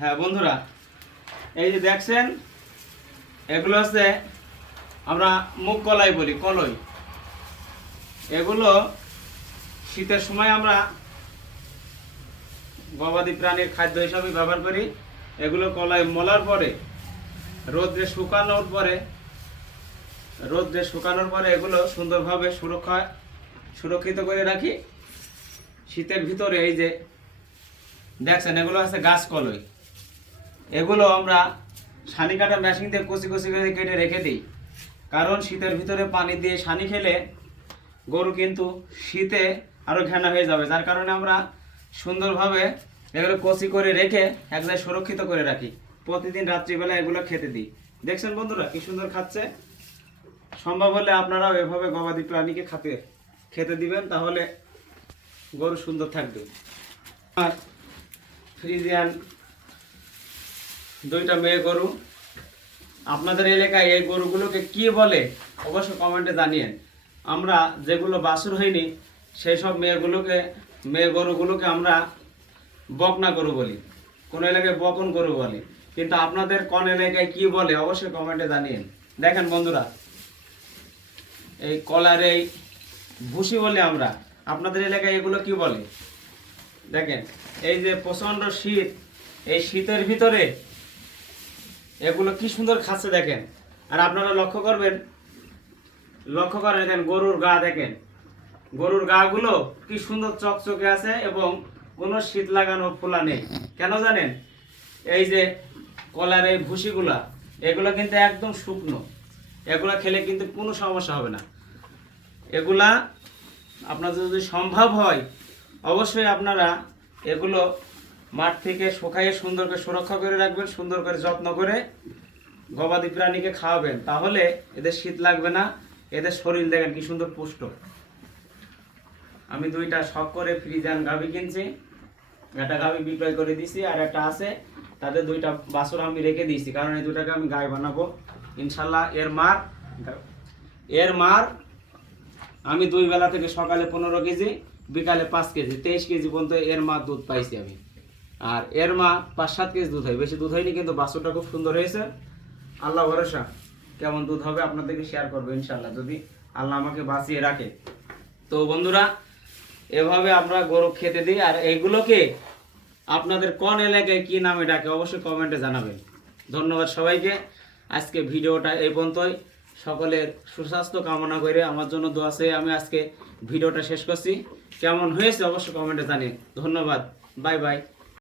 হ্যাঁ বন্ধুরা, এই যে দেখছেন এগুলো হচ্ছে আমরা মুগ কলাই বলি, কলই। এগুলো শীতের সময় আমরা গবাদি প্রাণীর খাদ্য হিসাবে ব্যবহার করি। এগুলো কলাই মলার পরে রোদ্রে শুকানোর পরে এগুলো সুন্দরভাবে সুরক্ষিত করে রাখি শীতের ভিতরে। এই যে দেখছেন এগুলো আছে গাছ কলই। এগুলো আমরা সানি কাটা মেশিন দিয়ে কচি কচি করে কেটে রেখে দিই, কারণ শীতের ভিতরে পানি দিয়ে সানি খেলে গরু কিন্তু শীতে আরও ঘেনা হয়ে যাবে। যার কারণে আমরা সুন্দরভাবে এগুলো কচি করে রেখে এক জায়গায় সুরক্ষিত করে রাখি। প্রতিদিন রাত্রিবেলা এগুলো খেতে দিই। দেখছেন বন্ধুরা কি সুন্দর খাচ্ছে। সম্ভব হলে আপনারাও এভাবে গবাদি প্রাণীকে খেতে দিবেন, তাহলে গরু সুন্দর থাকবে। আর ফ্রিজিয়ান দুইটা মেয়ে গরু, আপনাদের এলাকায় এই গরুগুলোকে কি বলে অবশ্য কমেন্টে জানিয়েন। আমরা যেগুলো বাছুর হয়নি সেই সব মেয়ে গরুগুলোকে আমরা বকনা গরু বলি, কোন এলাকায় বকন গরু বলে। কিন্তু আপনাদের কোন এলাকায় কি বলে অবশ্যই কমেন্টে জানিয়েন। দেখেন বন্ধুরা, এই কলার এই ভুসি বলে আমরা, আপনাদের এলাকায় এগুলো কি বলে দেখেন। এই যে প্রচন্ড শীত, এই শীতের ভিতরে এগুলো কি সুন্দর খাচ্ছে দেখেন। আর আপনারা লক্ষ্য করেন দেখেন গরুর গা, দেখেন গরুর গা গুলো কি সুন্দর চকচকে আছে এবং কোনো শীত লাগানো ফোলা নেই। কেন জানেন? এই যে কলার এই ভুসিগুলা, এগুলো কিন্তু একদম শুকনো। এগুলা খেলে কিন্তু কোনো সমস্যা হবে না। এগুলা আপনাদের যদি সম্ভব হয় অবশ্যই আপনারা এগুলো মাঠ থেকে শুকাইয়ে সুন্দর করে সুরক্ষা করে রাখবেন, সুন্দর করে যত্ন করে গবাদি প্রাণীকে খাওয়াবেন, তাহলে এদের শীত লাগবে না। এদের শরীর দেখেন কি সুন্দর পুষ্ট। আমি দুইটা শখ করে ফ্রিজিয়ান গাভী কিনছি, একটা গাভী বিক্রয় করে দিয়েছি আর একটা আছে, তাদের দুইটা বাছুর আমি রেখে দিয়েছি, কারণ এই দুটাকে আমি গায়ে বানাবো ইনশাল্লাহ। এর মার আমি দুই বেলা থেকে সকালে 15 কেজি, বিকালে 5 কেজি, 23 কেজি পর্যন্ত এর মা দুধ পাইছি আমি। আর এর মা 5-7 কেজি দুধ হয়, বেশি দুধ হয়নি, কিন্তু বাছুরটা খুব সুন্দর হয়েছে। আল্লাহ ভরসা কেমন দুধ হবে আপনাদেরকে শেয়ার করবো ইনশাল্লাহ, যদি আল্লাহ আমাকে বাঁচিয়ে রাখে। তো বন্ধুরা, এভাবে আমরা গরু খেতে দিই। আর এইগুলোকে আপনাদের কোন এলাকায় কি নামে ডাকে অবশ্যই কমেন্টে জানাবেন। ধন্যবাদ সবাইকে। আজকে ভিডিওটা এই পর্যন্তই। সকলের সুস্বাস্থ্য কামনা করে আমার জন্য দোয়া চেয়ে আমি আজকে ভিডিওটা শেষ করছি। কেমন হয়েছে অবশ্যই কমেন্টে জানিয়ে। ধন্যবাদ, বাই বাই।